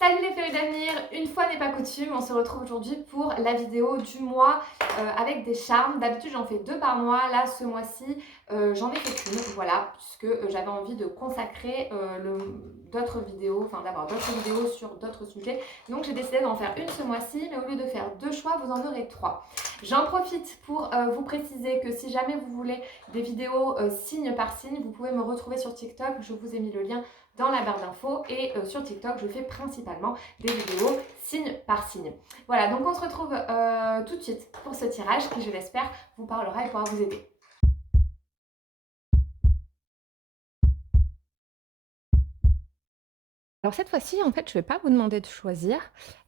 Salut les fairies d'avenir, une fois n'est pas coutume, on se retrouve aujourd'hui pour la vidéo du mois avec des charmes. D'habitude j'en fais 2 par mois, là ce mois-ci j'en ai fait qu'une, voilà, puisque j'avais envie de consacrer d'autres vidéos, enfin d'avoir d'autres vidéos sur d'autres sujets. Donc j'ai décidé d'en faire une ce mois-ci, mais au lieu de faire 2 choix, vous en aurez 3. J'en profite pour vous préciser que si jamais vous voulez des vidéos signe par signe, vous pouvez me retrouver sur TikTok, je vous ai mis le lien dans la barre d'infos et sur TikTok je fais principalement des vidéos signe par signe. Voilà, donc on se retrouve tout de suite pour ce tirage qui, je l'espère, vous parlera et pourra vous aider. Alors cette fois-ci, en fait, je ne vais pas vous demander de choisir.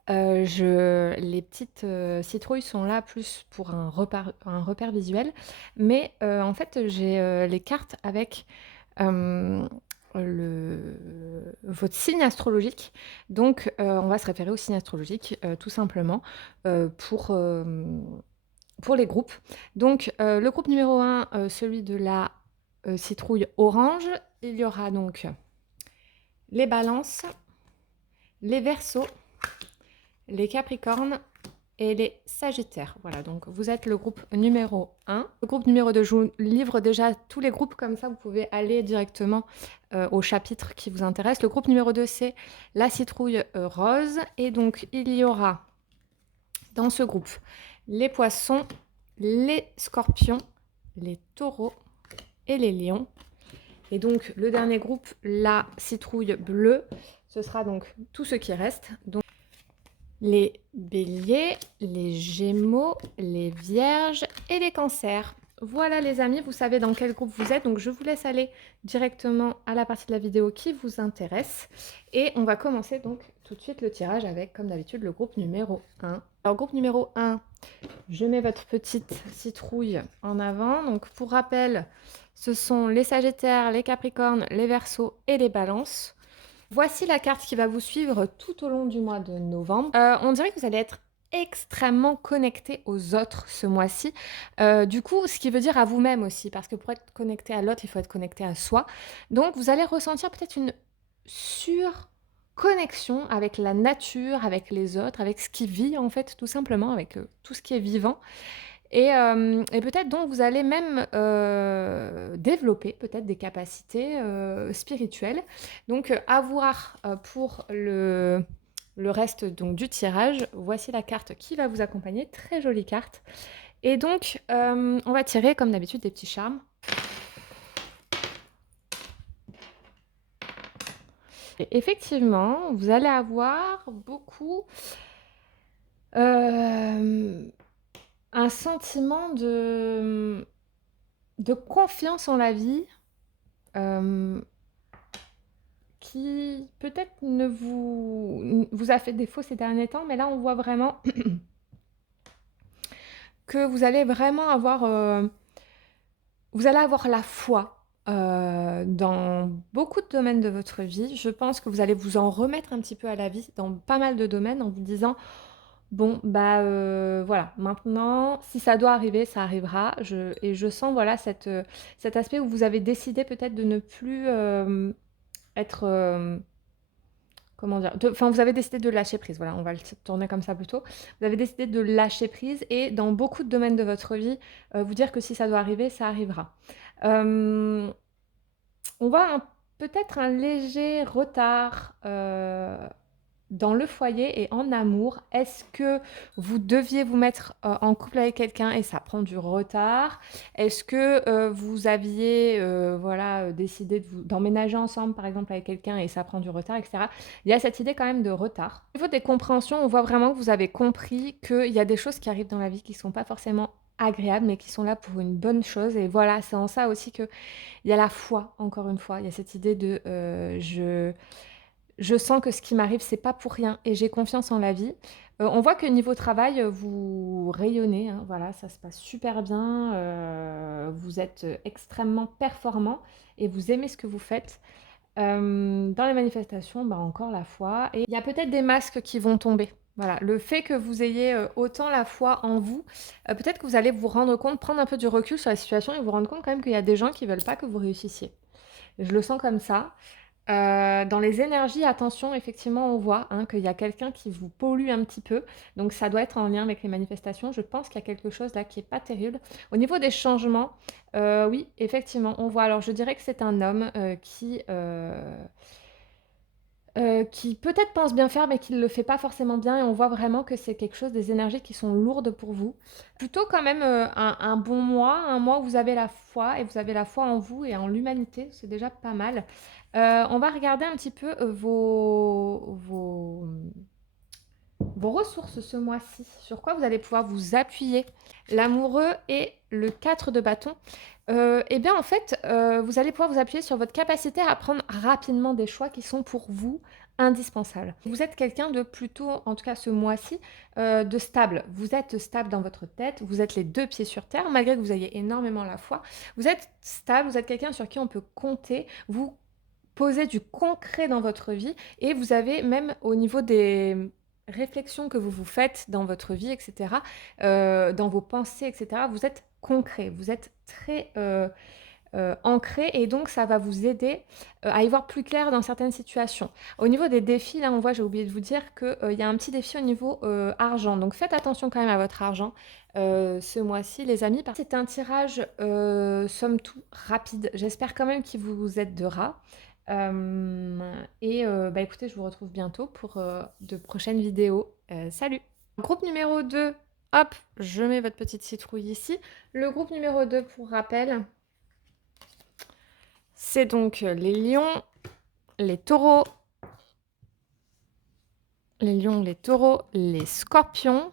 Les petites citrouilles sont là plus pour un repère visuel, mais en fait, j'ai les cartes avec votre signe astrologique. Donc, on va se référer au signe astrologique, tout simplement, pour les groupes. Donc, le groupe numéro 1, celui de la citrouille orange, il y aura donc les balances, les verseaux, les capricornes et les sagittaires. Voilà, donc vous êtes le groupe numéro 1. Le groupe numéro 2, je vous livre déjà tous les groupes, comme ça vous pouvez aller directement au chapitre qui vous intéresse. Le groupe numéro 2, c'est la citrouille rose. Et donc il y aura dans ce groupe les poissons, les scorpions, les taureaux et les lions. Et donc le dernier groupe, la citrouille bleue, ce sera donc tout ce qui reste. Donc les béliers, les gémeaux, les vierges et les cancers. Voilà les amis, vous savez dans quel groupe vous êtes, donc je vous laisse aller directement à la partie de la vidéo qui vous intéresse. Et on va commencer donc tout de suite le tirage avec, comme d'habitude, le groupe numéro 1. Alors groupe numéro 1, je mets votre petite citrouille en avant. Donc pour rappel, ce sont les sagittaires, les capricornes, les verseaux et les balances. Voici la carte qui va vous suivre tout au long du mois de novembre. On dirait que vous allez être extrêmement connecté aux autres ce mois-ci. Du coup, ce qui veut dire à vous-même aussi, parce que pour être connecté à l'autre, il faut être connecté à soi. Donc, vous allez ressentir peut-être une surconnexion avec la nature, avec les autres, avec ce qui vit en fait, tout simplement, avec tout ce qui est vivant. Et peut-être donc vous allez même développer peut-être des capacités spirituelles. Donc à voir pour le reste donc, du tirage. Voici la carte qui va vous accompagner. Très jolie carte. Et donc on va tirer comme d'habitude des petits charmes. Et effectivement, vous allez avoir beaucoup un sentiment de confiance en la vie, qui peut-être ne vous a fait défaut ces derniers temps, mais là on voit vraiment que vous allez vraiment avoir, vous allez avoir la foi dans beaucoup de domaines de votre vie. Je pense que vous allez vous en remettre un petit peu à la vie dans pas mal de domaines en vous disant bon, bah voilà, maintenant, si ça doit arriver, ça arrivera. Et je sens voilà cet aspect où vous avez décidé peut-être de ne plus être comment dire? Enfin, vous avez décidé de lâcher prise, voilà, on va le tourner comme ça plutôt. Vous avez décidé de lâcher prise et dans beaucoup de domaines de votre vie, vous dire que si ça doit arriver, ça arrivera. Hem, on voit peut-être un léger retard, dans le foyer et en amour. Est-ce que vous deviez vous mettre, en couple avec quelqu'un et ça prend du retard? Est-ce que, vous aviez, voilà, décidé d'emménager ensemble, par exemple, avec quelqu'un et ça prend du retard et cetera? Il y a cette idée quand même de retard. Au niveau des compréhensions, on voit vraiment que vous avez compris qu'il y a des choses qui arrivent dans la vie qui ne sont pas forcément agréables, mais qui sont là pour une bonne chose et voilà, c'est en ça aussi qu'il y a la foi, encore une fois. Il y a cette idée de, je sens que ce qui m'arrive, c'est pas pour rien et j'ai confiance en la vie. On voit que niveau travail, vous rayonnez, hein, voilà, ça se passe super bien, vous êtes, extrêmement performant et vous aimez ce que vous faites. Dans les manifestations, bah, encore la foi et il y a peut-être des masques qui vont tomber. Voilà, le fait que vous ayez, autant la foi en vous, peut-être que vous allez vous rendre compte, prendre un peu du recul sur la situation et vous rendre compte quand même qu'il y a des gens qui veulent pas que vous réussissiez. Je le sens comme ça. Dans les énergies, attention, effectivement, on voit, hein, qu'il y a quelqu'un qui vous pollue un petit peu, donc ça doit être en lien avec les manifestations. Je pense qu'il y a quelque chose là qui est pas terrible. Au niveau des changements, oui, effectivement, on voit alors je dirais que c'est un homme, qui peut-être pense bien faire, mais qui ne le fait pas forcément bien et on voit vraiment que c'est quelque chose des énergies qui sont lourdes pour vous. Plutôt quand même, un bon mois, un mois où vous avez la foi et vous avez la foi en vous et en l'humanité, c'est déjà pas mal. On va regarder un petit peu, vos ressources ce mois-ci, sur quoi vous allez pouvoir vous appuyer. L'amoureux et le 4 de bâton. Eh bien, en fait, vous allez pouvoir vous appuyer sur votre capacité à prendre rapidement des choix qui sont pour vous indispensables. Vous êtes quelqu'un de plutôt, en tout cas ce mois-ci, de stable. Vous êtes stable dans votre tête, vous êtes les deux pieds sur terre, malgré que vous ayez énormément la foi. Vous êtes stable, vous êtes quelqu'un sur qui on peut compter, vous posez du concret dans votre vie et vous avez même au niveau des réflexions que vous vous faites dans votre vie, etc., dans vos pensées, etc., vous êtes concret, vous êtes très ancré et donc ça va vous aider à y voir plus clair dans certaines situations. Au niveau des défis, là on voit, j'ai oublié de vous dire qu'il y a un petit défi au niveau argent, donc faites attention quand même à votre argent ce mois-ci les amis, parce que c'est un tirage somme toute rapide, j'espère quand même qu'il vous aidera. Bah écoutez, je vous retrouve bientôt pour de prochaines vidéos. Salut! Groupe numéro 2, hop, je mets votre petite citrouille ici. Le groupe numéro 2, pour rappel, c'est donc les lions, les taureaux, les scorpions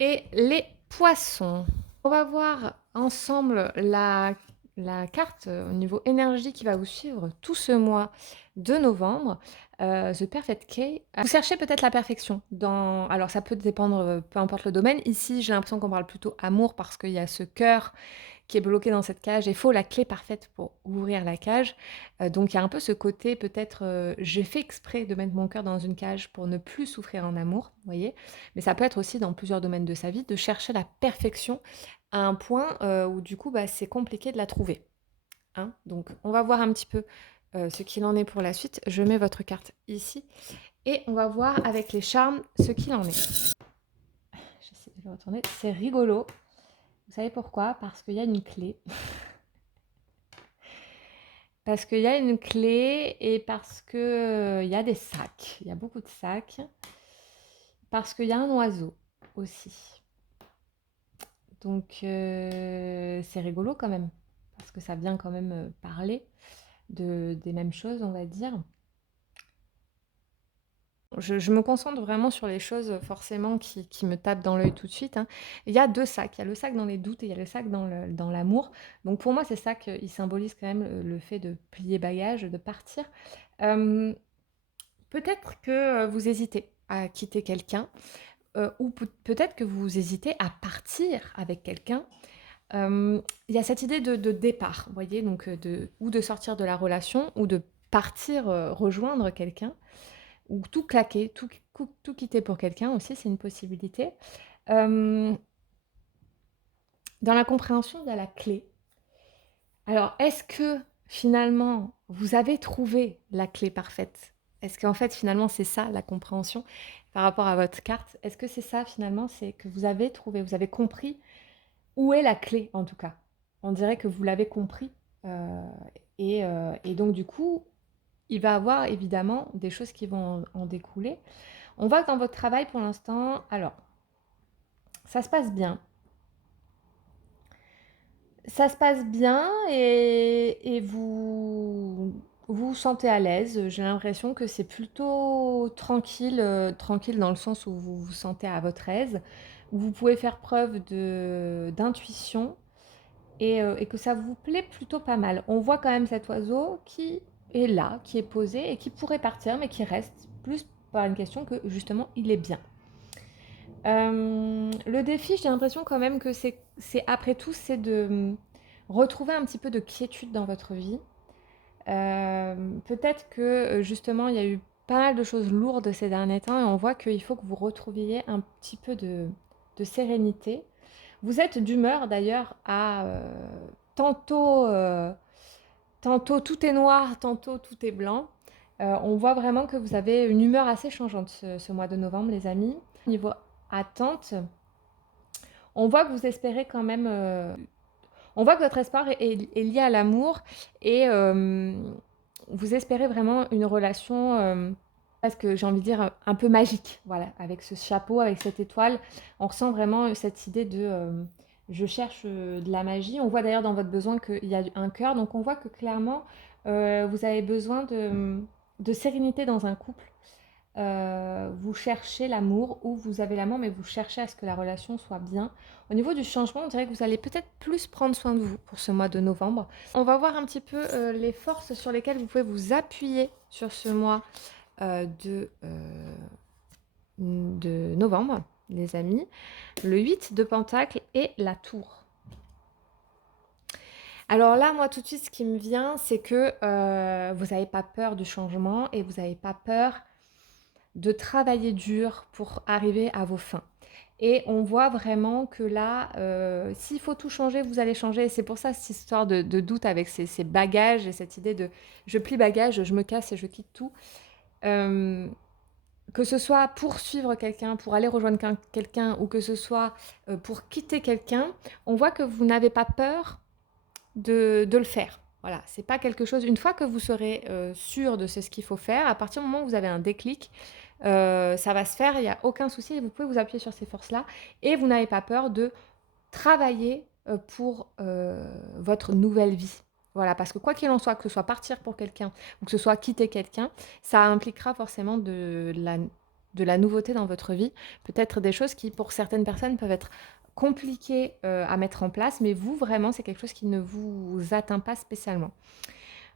et les poissons. On va voir ensemble la carte au niveau énergie qui va vous suivre tout ce mois de novembre. The Perfect Key. Vous cherchez peut-être la perfection dans... Alors ça peut dépendre, peu importe le domaine. Ici, j'ai l'impression qu'on parle plutôt amour parce qu'il y a ce cœur qui est bloqué dans cette cage et il faut la clé parfaite pour ouvrir la cage. Donc il y a un peu ce côté peut-être, j'ai fait exprès de mettre mon cœur dans une cage pour ne plus souffrir en amour, vous voyez? Mais ça peut être aussi dans plusieurs domaines de sa vie, de chercher la perfection à un point où du coup bah, c'est compliqué de la trouver. Hein. Donc on va voir un petit peu ce qu'il en est pour la suite. Je mets votre carte ici et on va voir avec les charmes ce qu'il en est. J'essaie de le retourner. C'est rigolo. Vous savez pourquoi? Parce qu'il y a une clé. Parce qu'il y a une clé et parce que il y a des sacs. Il y a beaucoup de sacs. Parce qu'il y a un oiseau aussi. Donc c'est rigolo quand même. Parce que ça vient quand même parler des mêmes choses, on va dire. Je me concentre vraiment sur les choses forcément qui me tapent dans l'œil tout de suite. Hein. Il y a deux sacs. Il y a le sac dans les doutes et il y a le sac dans l'amour. Donc pour moi, ces sacs, ils symbolisent quand même le fait de plier bagage, de partir. Euh, Peut-être que vous hésitez à quitter quelqu'un ou peut-être que vous hésitez à partir avec quelqu'un. Il y a cette idée de départ, vous voyez, donc ou de sortir de la relation ou de partir rejoindre quelqu'un ou tout claquer, tout quitter pour quelqu'un aussi, c'est une possibilité. Dans la compréhension, il y a la clé. Alors, est-ce que finalement, vous avez trouvé la clé parfaite? Est-ce qu'en fait, finalement, c'est ça la compréhension par rapport à votre carte? Est-ce que c'est ça finalement? C'est que vous avez trouvé, vous avez compris où est la clé en tout cas? On dirait que vous l'avez compris. Et donc, du coup, il va y avoir évidemment des choses qui vont en découler. On voit que dans votre travail pour l'instant, alors, ça se passe bien. Ça se passe bien et vous sentez à l'aise. J'ai l'impression que c'est plutôt tranquille, tranquille dans le sens où vous vous sentez à votre aise, où vous pouvez faire preuve d'intuition et que ça vous plaît plutôt pas mal. On voit quand même cet oiseau qui est là, qui est posé et qui pourrait partir, mais qui reste plus par une question que justement il est bien. Le défi, j'ai l'impression quand même que c'est après tout, c'est de retrouver un petit peu de quiétude dans votre vie. Peut-être que justement, il y a eu pas mal de choses lourdes ces derniers temps et on voit qu'il faut que vous retrouviez un petit peu de sérénité. Vous êtes d'humeur d'ailleurs à tantôt Tantôt tout est noir, tantôt tout est blanc. On voit vraiment que vous avez une humeur assez changeante ce mois de novembre, les amis. Niveau attente, on voit que vous espérez quand même. On voit que votre espoir est lié à l'amour et vous espérez vraiment une relation, presque, j'ai envie de dire, un peu magique. Voilà, avec ce chapeau, avec cette étoile, on ressent vraiment cette idée de je cherche de la magie. On voit d'ailleurs dans votre besoin qu'il y a un cœur, donc on voit que clairement vous avez besoin de sérénité dans un couple. Vous cherchez l'amour ou vous avez l'amour, mais vous cherchez à ce que la relation soit bien. Au niveau du changement, on dirait que vous allez peut-être plus prendre soin de vous pour ce mois de novembre. On va voir un petit peu les forces sur lesquelles vous pouvez vous appuyer sur ce mois de novembre, les amis. Le 8 de Pentacle et la Tour. Alors là, moi, tout de suite, ce qui me vient, c'est que vous n'avez pas peur du changement et vous n'avez pas peur de travailler dur pour arriver à vos fins. Et on voit vraiment que là, s'il faut tout changer, vous allez changer. Et c'est pour ça cette histoire de doute avec ces bagages et cette idée de je plie bagage, je me casse et je quitte tout. Euh, que ce soit pour suivre quelqu'un, pour aller rejoindre quelqu'un, ou que ce soit pour quitter quelqu'un, on voit que vous n'avez pas peur de le faire. Voilà, c'est pas quelque chose. Une fois que vous serez sûr de ce qu'il faut faire, à partir du moment où vous avez un déclic, ça va se faire, il n'y a aucun souci, et vous pouvez vous appuyer sur ces forces-là, et vous n'avez pas peur de travailler pour votre nouvelle vie. Voilà, parce que quoi qu'il en soit, que ce soit partir pour quelqu'un ou que ce soit quitter quelqu'un, ça impliquera forcément de la nouveauté dans votre vie. Peut-être des choses qui, pour certaines personnes, peuvent être compliquées à mettre en place, mais vous, vraiment, c'est quelque chose qui ne vous atteint pas spécialement.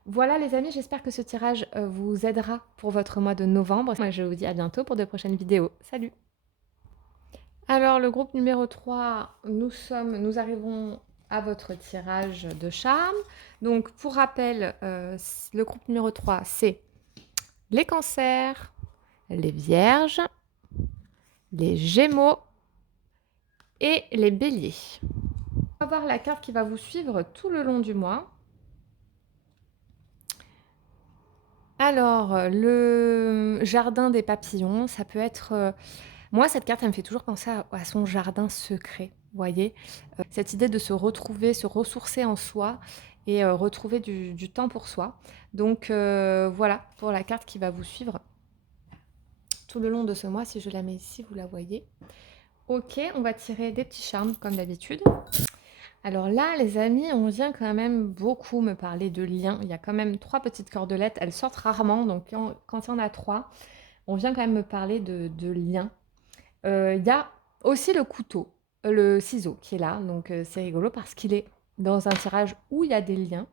Voilà les amis, j'espère que ce tirage vous aidera pour votre mois de novembre. Moi, je vous dis à bientôt pour de prochaines vidéos. Salut! Alors, le groupe numéro 3, nous arrivons à votre tirage de charme. Donc, pour rappel, le groupe numéro 3, c'est les cancers, les vierges, les gémeaux et les béliers. On va voir la carte qui va vous suivre tout le long du mois. Alors, le jardin des papillons, ça peut être... moi, cette carte, elle me fait toujours penser à son jardin secret, vous voyez? Cette idée de se retrouver, se ressourcer en soi et retrouver du temps pour soi. Donc voilà, pour la carte qui va vous suivre tout le long de ce mois. Si je la mets ici, vous la voyez. Ok, on va tirer des petits charmes comme d'habitude. Alors là, les amis, on vient quand même beaucoup me parler de liens. Il y a quand même 3 petites cordelettes. Elles sortent rarement, donc quand il y en a 3, on vient quand même me parler de liens. Il y a aussi le couteau, le ciseau qui est là, donc c'est rigolo parce qu'il est dans un tirage où il y a des liens.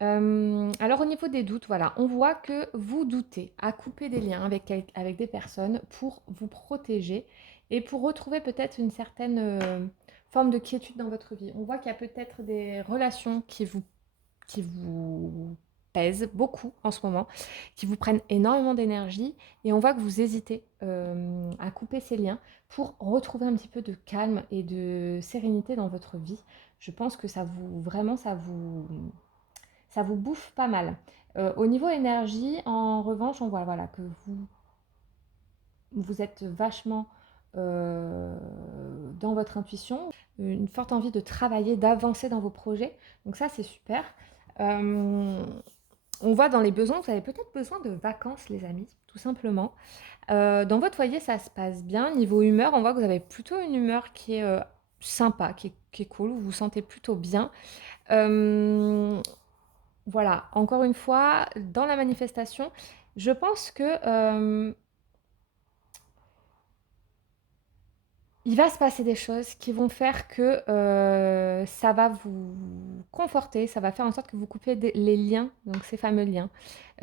Alors au niveau des doutes, voilà, on voit que vous doutez à couper des liens avec des personnes pour vous protéger et pour retrouver peut-être une certaine forme de quiétude dans votre vie. On voit qu'il y a peut-être des relations qui vous pèsent beaucoup en ce moment, qui vous prennent énormément d'énergie et on voit que vous hésitez à couper ces liens pour retrouver un petit peu de calme et de sérénité dans votre vie. Je pense que vraiment, ça vous bouffe pas mal. Au niveau énergie, en revanche, on voit voilà, que vous êtes vachement dans votre intuition, une forte envie de travailler, d'avancer dans vos projets. Donc ça, c'est super. On voit dans les besoins, vous avez peut-être besoin de vacances, les amis, tout simplement. Dans votre foyer, ça se passe bien. Niveau humeur, on voit que vous avez plutôt une humeur qui est sympa, qui est cool, vous vous sentez plutôt bien. Voilà, encore une fois, dans la manifestation, je pense que il va se passer des choses qui vont faire que ça va vous conforter, ça va faire en sorte que vous coupiez les liens, donc ces fameux liens.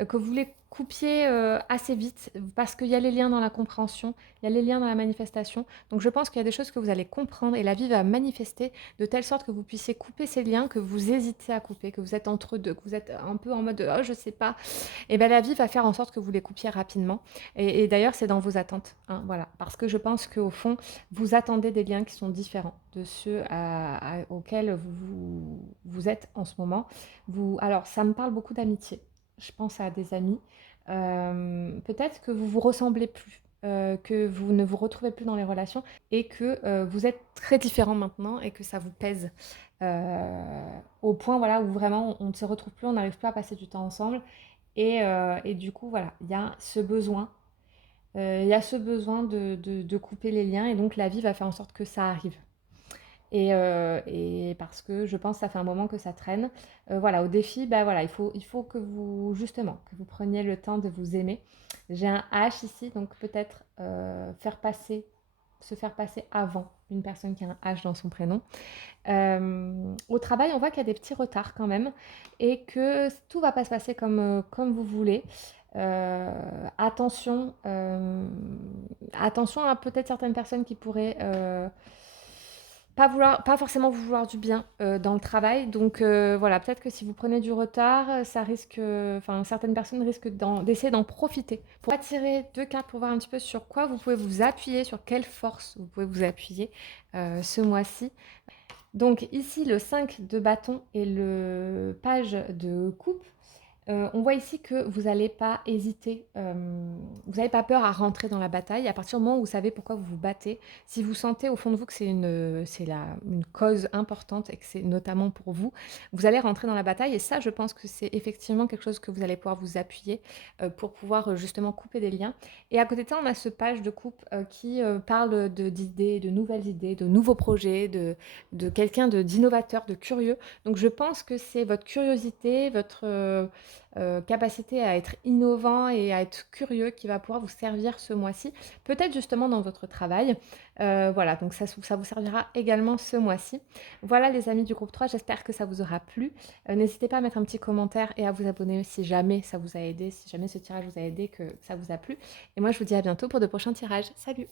que vous les coupiez, assez vite parce qu'il y a les liens dans la compréhension, il y a les liens dans la manifestation. Donc je pense qu'il y a des choses que vous allez comprendre et la vie va manifester de telle sorte que vous puissiez couper ces liens que vous hésitez à couper, que vous êtes entre 2, que vous êtes un peu en mode: «Oh je sais pas». Et ben la vie va faire en sorte que vous les coupiez rapidement et d'ailleurs c'est dans vos attentes, hein, voilà. Parce que je pense qu'au fond, vous attendez des liens qui sont différents de ceux auxquels vous êtes en ce moment. Alors ça me parle beaucoup d'amitié. Je pense à des amis. Peut-être que vous vous ressemblez plus, que vous ne vous retrouvez plus dans les relations et que, vous êtes très différents maintenant et que ça vous pèse, heu, au point, voilà, où vraiment on ne se retrouve plus, on n'arrive plus à passer du temps ensemble et du coup, voilà, il y a ce besoin de couper les liens et donc la vie va faire en sorte que ça arrive. Et parce que je pense que ça fait un moment que ça traîne. Voilà, au défi, bah, voilà, il faut que vous justement, que vous preniez le temps de vous aimer. J'ai un H ici, donc peut-être, se faire passer avant une personne qui a un H dans son prénom. Au travail, on voit qu'il y a des petits retards quand même et que tout va pas se passer comme vous voulez. Heu, attention, attention à peut-être certaines personnes qui pourraient, pas forcément vous vouloir du bien, dans le travail. Donc voilà, peut-être que si vous prenez du retard, ça risque, enfin certaines personnes risquent d'essayer d'en profiter. Pour attirer 2 cartes pour voir un petit peu sur quoi vous pouvez vous appuyer, sur quelle force vous pouvez vous appuyer, ce mois-ci. Donc ici, le 5 de bâton et le page de coupe. On voit ici que vous n'allez pas hésiter, vous n'avez pas peur à rentrer dans la bataille. À partir du moment où vous savez pourquoi vous vous battez, si vous sentez au fond de vous que une cause importante et que c'est notamment pour vous, vous allez rentrer dans la bataille et ça, je pense que c'est effectivement quelque chose que vous allez pouvoir vous appuyer, pour pouvoir, justement couper des liens et à côté de ça, on a ce page de coupe, qui, parle d'idées, de nouvelles idées, de nouveaux projets, de quelqu'un d'innovateur, de curieux. Donc je pense que c'est votre curiosité, votre, capacité à être innovant et à être curieux qui va pouvoir vous servir ce mois-ci, peut-être justement dans votre travail. Voilà, donc ça vous servira également ce mois-ci. Voilà les amis du groupe 3, j'espère que ça vous aura plu. N'hésitez pas à mettre un petit commentaire et à vous abonner si jamais ça vous a aidé, si jamais ce tirage vous a aidé, que ça vous a plu. Et moi je vous dis à bientôt pour de prochains tirages. Salut!